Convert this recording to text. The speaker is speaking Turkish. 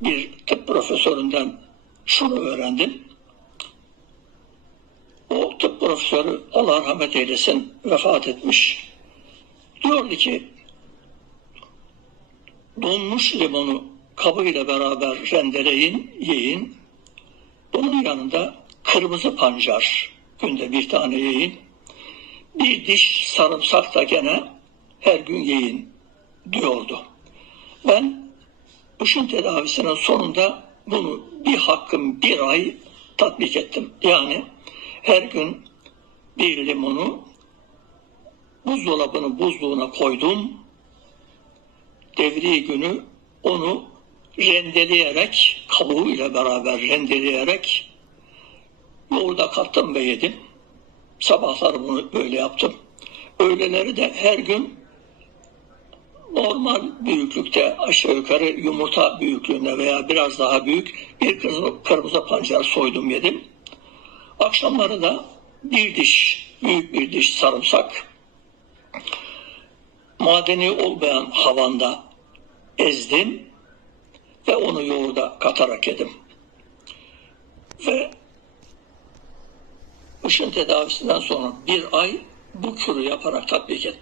bir tıp profesöründen şunu öğrendim. O tıp profesörü Allah rahmet eylesin vefat etmiş. Diyordu ki donmuş limonu kabıyla beraber rendeleyin, yiyin. Bunun yanında kırmızı pancar günde bir tane yiyin. Bir diş sarımsak da gene her gün yiyin diyordu. Ben ışın tedavisinin sonunda bunu bir hakkım bir ay tatbik ettim. Yani her gün bir limonu buzdolabının buzluğuna koydum. Devri günü onu rendeleyerek, kabuğuyla beraber rendeleyerek yoğurda kattım ve yedim. Sabahları bunu böyle yaptım. Öğleleri de her gün normal büyüklükte aşağı yukarı yumurta büyüklüğünde veya biraz daha büyük bir kırmızı pancar soydum yedim. Akşamları da bir diş, büyük bir diş sarımsak, madeni olmayan havanda ezdim ve onu yoğurda katarak yedim. Ve ışın tedavisinden sonra bir ay bu kürü yaparak tatbik ettim.